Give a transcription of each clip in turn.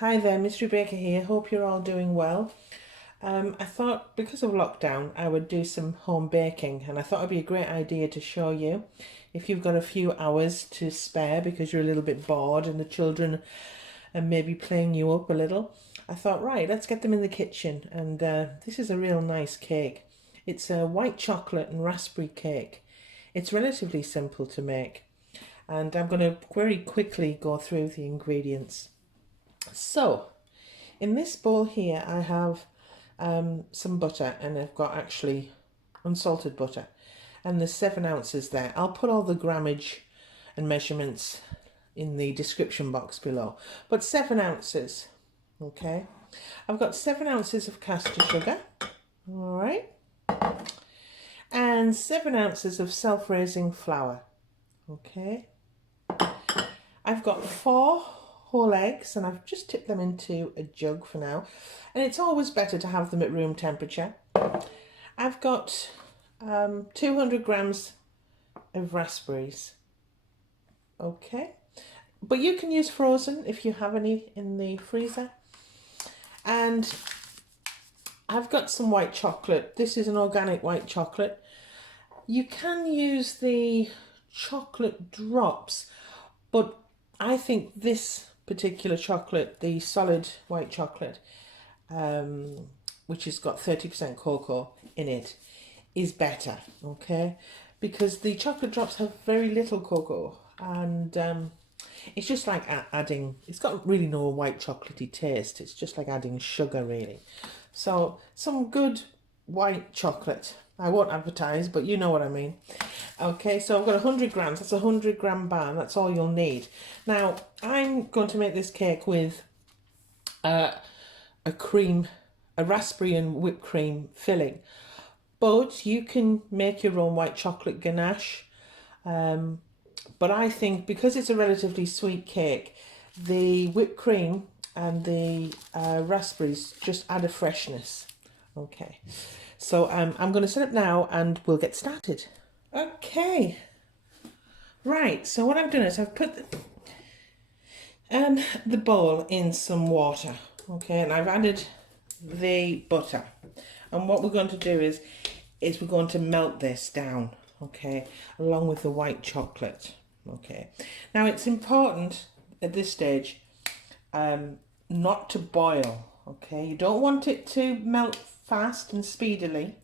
Hi there, Mystery Baker here. Hope you're all doing well. I thought because of lockdown I would do some home baking, and I thought it'd be a great idea to show you if you've got a few hours to spare because you're a little bit bored and the children are maybe playing you up a little. I thought, right, let's get them in the kitchen, and this is a real nice cake. It's a white chocolate and raspberry cake. It's relatively simple to make, and I'm going to very quickly go through the ingredients. So, in this bowl here, I have some butter, and I've got actually unsalted butter, and there's 7 ounces there. I'll put all the grammage and measurements in the description box below, but 7 ounces, okay. I've got 7 ounces of caster sugar, all right, and 7 ounces of self-raising flour, okay. I've got 4 whole eggs, and I've just tipped them into a jug for now, and it's always better to have them at room temperature. I've got 200 grams of raspberries, okay, but you can use frozen if you have any in the freezer. And I've got some white chocolate. This is an organic white chocolate. You can use the chocolate drops, but I think this particular chocolate, the solid white chocolate, which has got 30% cocoa in it, is better, okay? Because the chocolate drops have very little cocoa, and it's just like adding, it's got really no white chocolatey taste. It's just like adding sugar, really. So some good white chocolate. I won't advertise, but you know what I mean. Okay, so I've got 100 grams. That's a 100-gram bar. That's all you'll need. Now, I'm going to make this cake with a raspberry and whipped cream filling. But you can make your own white chocolate ganache. But I think because it's a relatively sweet cake, the whipped cream and the raspberries just add a freshness. Okay, so I'm going to set up now and we'll get started. Okay, right, so what I've done is I've put the bowl in some water, okay, and I've added the butter. And what we're going to do is we're going to melt this down, okay, along with the white chocolate, okay. Now it's important at this stage not to boil, okay. You don't want it to melt fast and speedily.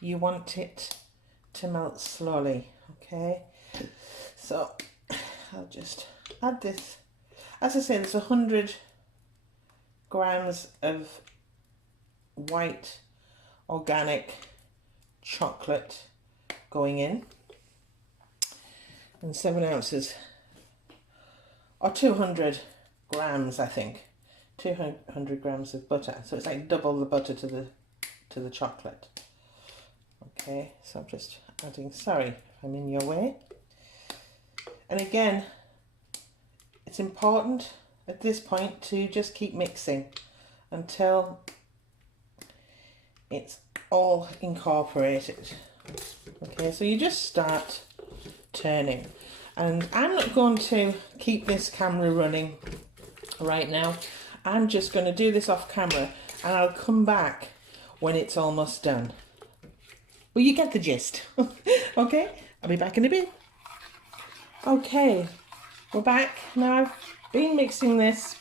You want it to melt slowly, okay. So I'll just add this. As I say, there's 100 grams of white organic chocolate going in, and 7 ounces, or 200 grams, I think, 200 grams of butter. So it's like double the butter to the chocolate. Okay, so I'm just adding, sorry if I'm in your way. And again, it's important at this point to just keep mixing until it's all incorporated. Okay, so you just start turning. And I'm not going to keep this camera running right now. I'm just going to do this off camera, and I'll come back when it's almost done. Well, you get the gist. Okay, I'll be back in a bit. Okay, we're back. Now I've been mixing this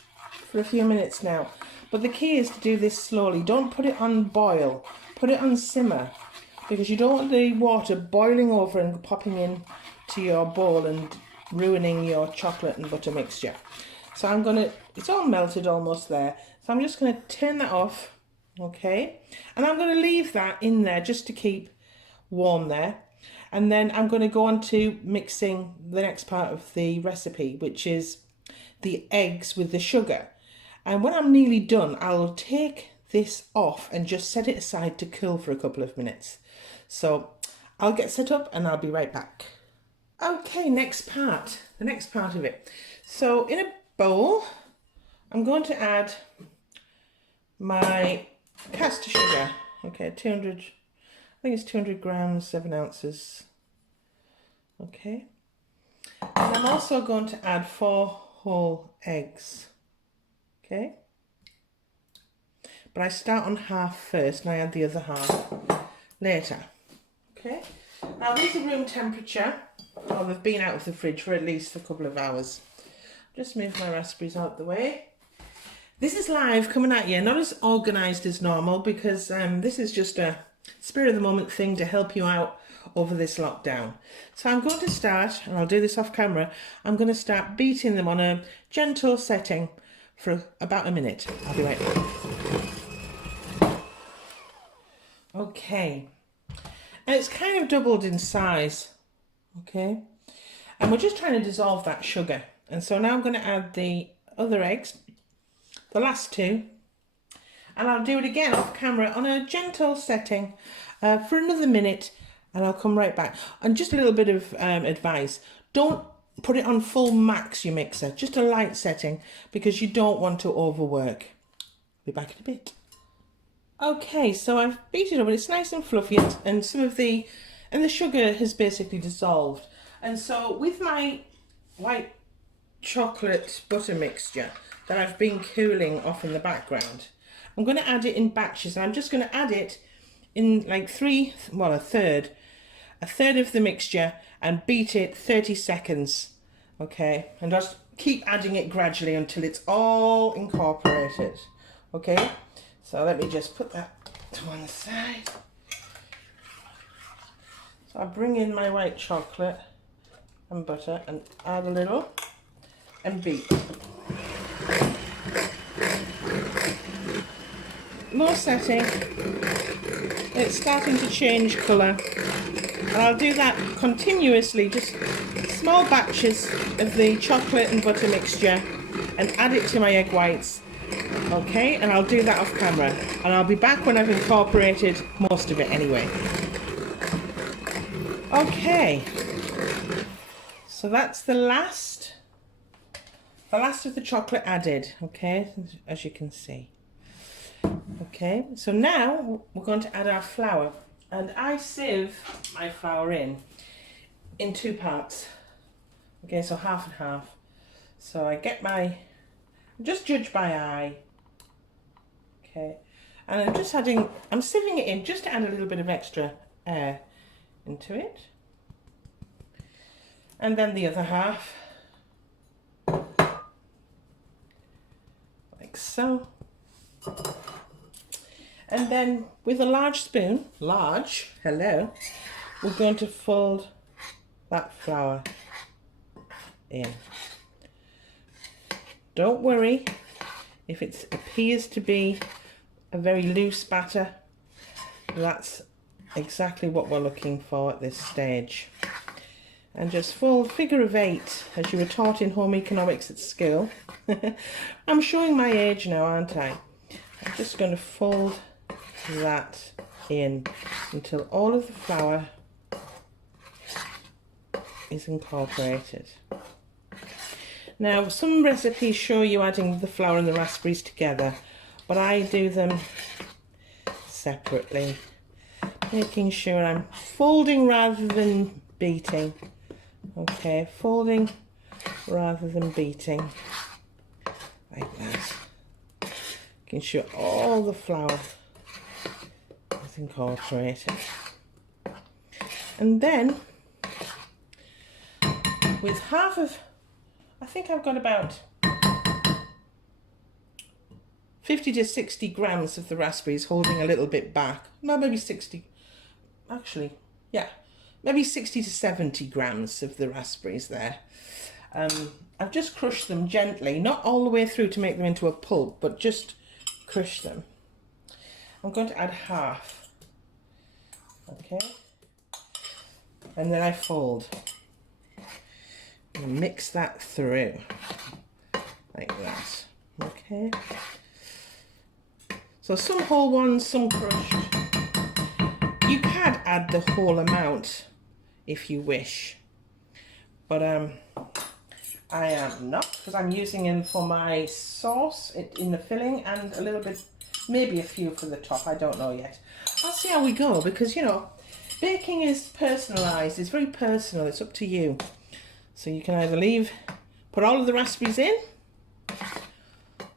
for a few minutes now, but the key is to do this slowly. Don't put it on boil, put it on simmer, because you don't want the water boiling over and popping in to your bowl and ruining your chocolate and butter mixture. So I'm gonna, it's all melted almost there, so I'm just gonna turn that off, okay, and I'm gonna leave that in there just to keep warm there. And then I'm going to go on to mixing the next part of the recipe, which is the eggs with the sugar. And when I'm nearly done, I'll take this off and just set it aside to cool for a couple of minutes. So I'll get set up and I'll be right back. Okay, the next part of it. So in a bowl, I'm going to add my caster sugar. Okay, 200, I think it's 200 grams, 7 ounces. Okay. And I'm also going to add 4 whole eggs. Okay. But I start on half first and I add the other half later. Okay. Now these are room temperature. Oh, they've been out of the fridge for at least a couple of hours. Just move my raspberries out the way. This is live coming at you, not as organised as normal because this is just a spirit of the moment thing to help you out over this lockdown. So I'm going to start, and I'll do this off camera, I'm going to start beating them on a gentle setting for about a minute. I'll be right back. Okay, and it's kind of doubled in size, okay, and we're just trying to dissolve that sugar. And so now I'm going to add the other eggs, the last two, and I'll do it again off camera on a gentle setting for another minute, and I'll come right back. And just a little bit of advice, don't put it on full max your mixer, just a light setting, because you don't want to overwork. Be back in a bit. Okay, so I've beat it up and it's nice and fluffy, and some of the sugar has basically dissolved. And so with my white chocolate butter mixture that I've been cooling off in the background, I'm going to add it in batches, and I'm just going to add it in like a third of the mixture and beat it 30 seconds, okay, and just keep adding it gradually until it's all incorporated. Okay, so let me just put that to one side. So I bring in my white chocolate and butter and add a little and beat. Low setting, it's starting to change colour, and I'll do that continuously, just small batches of the chocolate and butter mixture, and add it to my egg whites. Okay, and I'll do that off camera, and I'll be back when I've incorporated most of it anyway. Okay, so that's the last of the chocolate added, okay, as you can see. Okay, so now we're going to add our flour, and I sieve my flour in two parts. Okay, so half and half. So I get just judge by eye. Okay, and I'm sieving it in just to add a little bit of extra air into it. And then the other half, like so. And then with a large spoon, hello, we're going to fold that flour in. Don't worry if it appears to be a very loose batter. That's exactly what we're looking for at this stage. And just fold figure of 8 as you were taught in home economics at school. I'm showing my age now, aren't I? I'm just going to fold that in until all of the flour is incorporated. Now, some recipes show you adding the flour and the raspberries together, but I do them separately, making sure I'm folding rather than beating. Okay, folding rather than beating, like that. Making sure all the flour is incorporated. And then, with half of, I think I've got about 50 to 60 grams of the raspberries holding a little bit back. No, maybe 60, actually, yeah. Maybe 60 to 70 grams of the raspberries there. I've just crushed them gently, not all the way through to make them into a pulp, but just crush them. I'm going to add half, okay? And then I fold and mix that through, like that, okay? So some whole ones, some crushed. You can add the whole amount if you wish, but I am not, because I'm using it for my sauce in the filling and a little bit, maybe a few for the top, I don't know yet. I'll see how we go, because, you know, baking is personalised, it's very personal, it's up to you. So you can either put all of the raspberries in,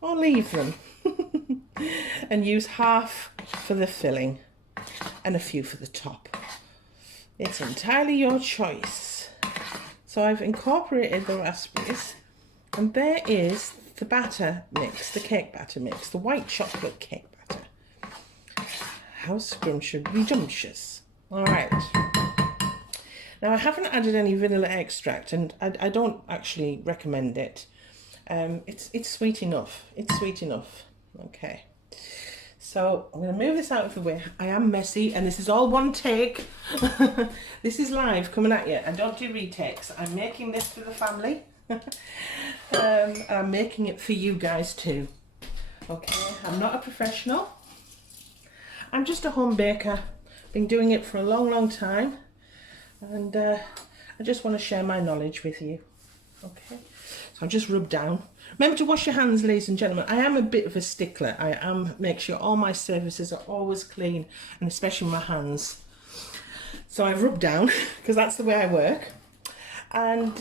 or leave them and use half for the filling and a few for the top. It's entirely your choice. So I've incorporated the raspberries, and there is the batter mix, the cake batter mix, the white chocolate cake batter. How scrumptious. All right. Now I haven't added any vanilla extract, and I don't actually recommend it. It's sweet enough. It's sweet enough. Okay. So I'm going to move this out of the way. I am messy, and this is all one take. This is live coming at you. I don't do retakes. I'm making this for the family. I'm making it for you guys too. Okay, I'm not a professional. I'm just a home baker. Been doing it for a long time, and I just want to share my knowledge with you. Okay, so I'll just rub down. Remember to wash your hands, ladies and gentlemen. I am a bit of a stickler. Make sure all my surfaces are always clean, and especially my hands. So I rub down because that's the way I work. And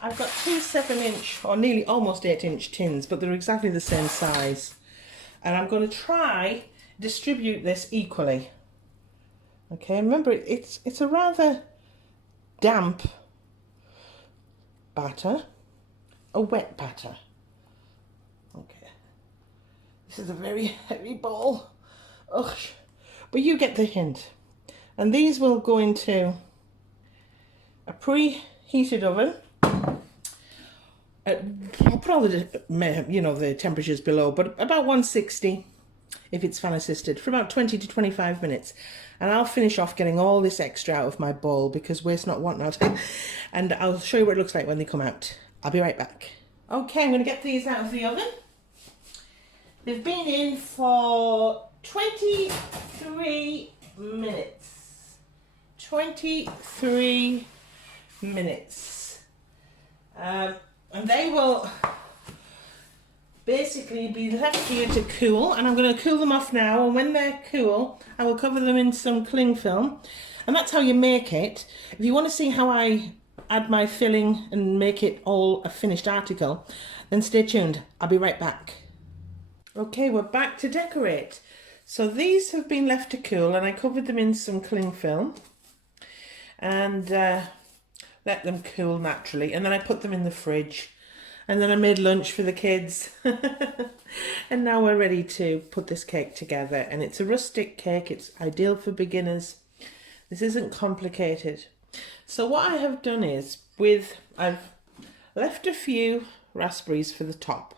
I've got two 7-inch or nearly almost 8-inch tins, but they're exactly the same size. And I'm going to try distribute this equally. Okay, remember it's a rather damp batter. A wet batter. Okay. This is a very heavy ball. Ugh. But you get the hint. And these will go into a preheated oven. I'll put all the temperatures below, but about 160 if it's fan assisted for about 20 to 25 minutes. And I'll finish off getting all this extra out of my bowl because waste not, want not. And I'll show you what it looks like when they come out. I'll be right back. Okay, I'm going to get these out of the oven. They've been in for 23 minutes. 23 minutes. And they will basically be left here to cool, and I'm going to cool them off now, and when they're cool I will cover them in some cling film, and that's how you make it. If you want to see how I add my filling and make it all a finished article, then stay tuned. I'll be right back. Okay, we're back to decorate. So these have been left to cool, and I covered them in some cling film and let them cool naturally, and then I put them in the fridge, and then I made lunch for the kids. And now we're ready to put this cake together, and it's a rustic cake. It's ideal for beginners. This isn't complicated. So what I have done is, I've left a few raspberries for the top.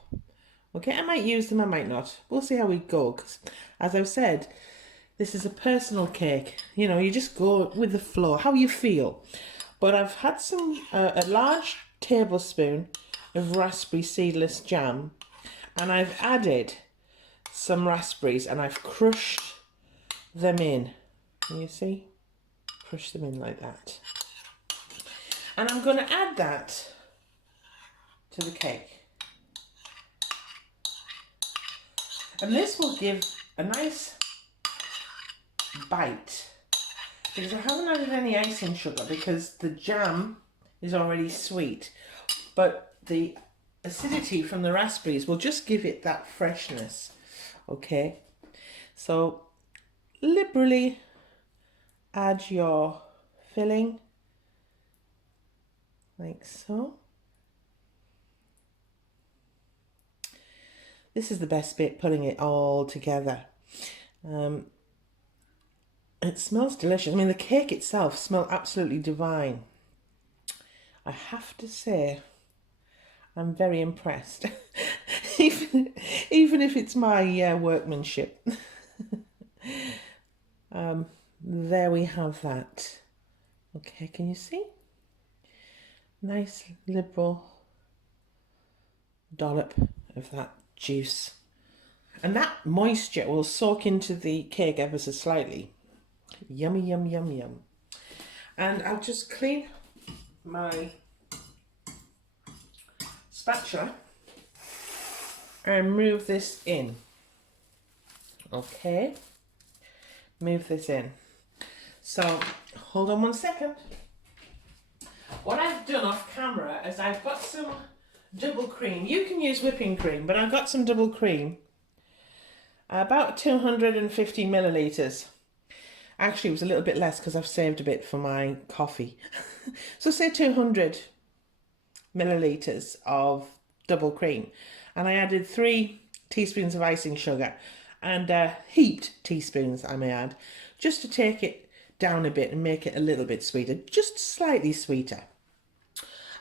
Okay, I might use them, I might not. We'll see how we go, because as I've said, this is a personal cake. You know, you just go with the flow, how you feel. But I've had a large tablespoon of raspberry seedless jam, and I've added some raspberries, and I've crushed them in. Can you see? Crush them in like that. And I'm going to add that to the cake. And this will give a nice bite, because I haven't added any icing sugar because the jam is already sweet, but the acidity from the raspberries will just give it that freshness. Okay, so liberally add your filling like so. This is the best bit, putting it all together. It smells delicious. I mean, the cake itself smells absolutely divine. I have to say, I'm very impressed. even if it's my workmanship. There we have that. Okay, can you see? Nice liberal dollop of that juice. And that moisture will soak into the cake ever so slightly. Yummy, yum, yum, yum. And I'll just clean my spatula and move this in. Okay, move this in. So hold on one second. What I've done off camera is I've got some double cream. You can use whipping cream, but I've got some double cream. About 250 millilitres. Actually, it was a little bit less because I've saved a bit for my coffee. So say 200 millilitres of double cream. And I added 3 teaspoons of icing sugar and heaped teaspoons, I may add, just to take it down a bit and make it a little bit sweeter, just slightly sweeter.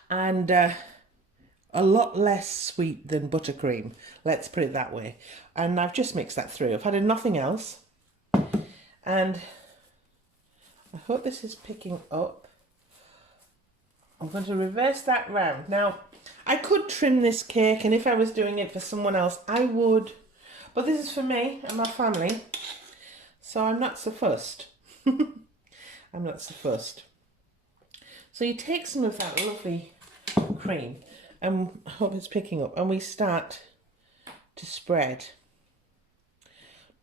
And a lot less sweet than buttercream, let's put it that way. And I've just mixed that through. I've added nothing else. And I hope this is picking up. I'm going to reverse that round. Now, I could trim this cake, and if I was doing it for someone else, I would. But this is for me and my family, so I'm not so fussed. I'm not so fussed. So you take some of that lovely cream, and I hope it's picking up, and we start to spread.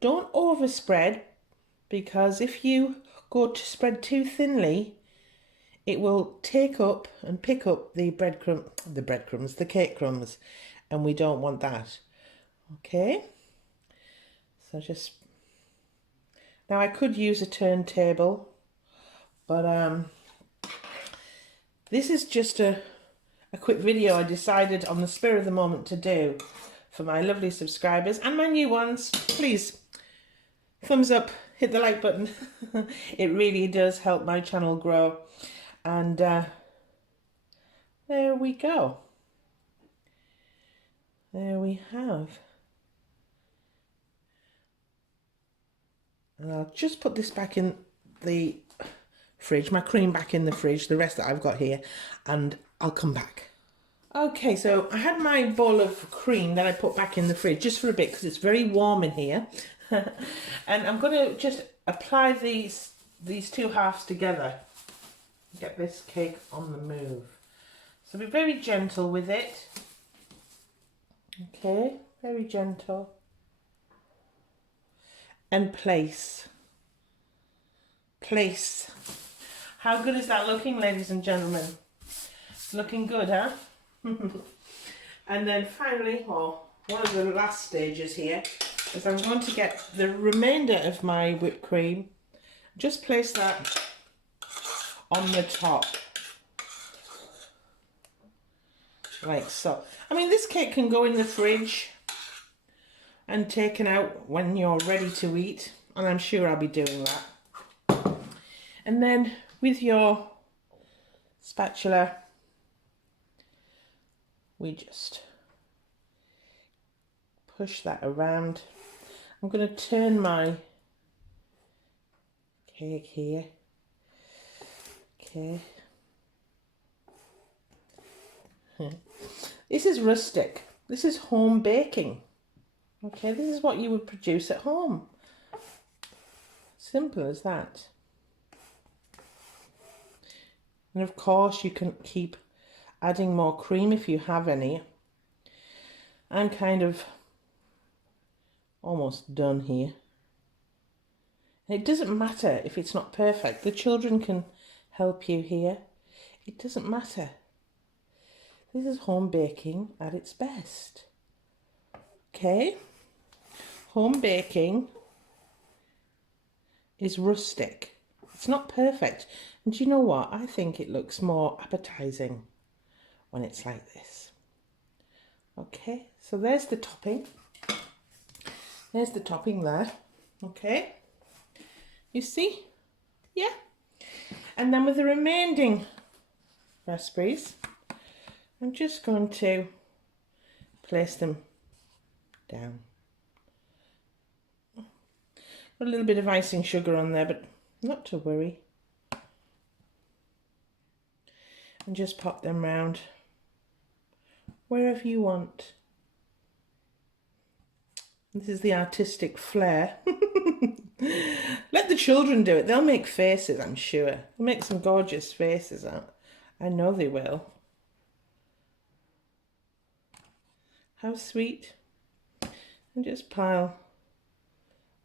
Don't overspread, because if you go to spread too thinly, it will take up and pick up the cake crumbs, and we don't want that. Okay, so just, now I could use a turntable, but this is just a quick video I decided on the spur of the moment to do for my lovely subscribers and my new ones. Please, thumbs up, hit the like button. It really does help my channel grow. And there we go. There we have. And I'll just put this back in the fridge, my cream back in the fridge, the rest that I've got here, and I'll come back. Okay, so I had my bowl of cream that I put back in the fridge just for a bit because it's very warm in here. And I'm going to just apply these two halves together. Get this cake on the move. So be very gentle with it. Okay, very gentle. And place. Place. How good is that looking, ladies and gentlemen? It's looking good, huh? And then finally, well, one of the last stages here is I'm going to get the remainder of my whipped cream. Just place that on the top, like so. I mean, this cake can go in the fridge and taken out when you're ready to eat, and I'm sure I'll be doing that. And then with your spatula, we just push that around. I'm going to turn my cake here. Okay. This is rustic. This is home baking. Okay, this is what you would produce at home. Simple as that. And of course you can keep adding more cream if you have any. I'm kind of almost done here. And it doesn't matter if it's not perfect. The children can help you here. It doesn't matter. This is home baking at its best. Okay? Home baking is rustic. It's not perfect. And do you know what? I think it looks more appetizing when it's like this. Okay, so there's the topping. There's the topping there. Okay? You see? Yeah? And then with the remaining raspberries, I'm just going to place them down. Got a little bit of icing sugar on there, but not to worry. And just pop them round wherever you want. This is the artistic flair. Let the children do it. They'll make faces, I'm sure. They'll make some gorgeous faces out. I know they will. How sweet. And just pile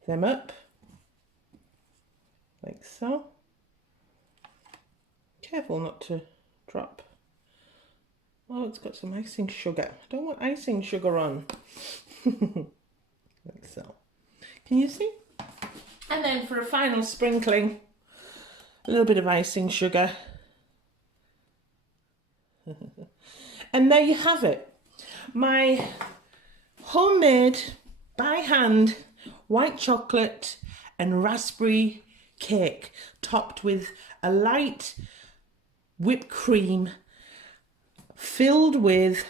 them up like so. Careful not to drop Oh, it's got some icing sugar. I don't want icing sugar on. Like so. Can you see? And then for a final sprinkling, a little bit of icing sugar. And there you have it. My homemade, by hand, white chocolate and raspberry cake topped with a light whipped cream filled with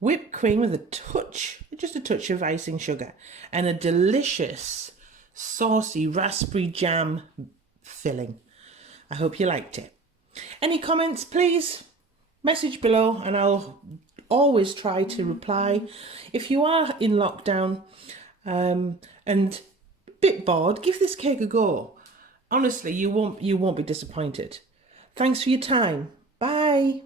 whipped cream with a touch, just a touch of icing sugar, and a delicious saucy raspberry jam filling. I hope you liked it. Any comments, please message below and I'll always try to reply. If you are in lockdown and a bit bored, give this cake a go. Honestly, you won't be disappointed. Thanks for your time. Bye.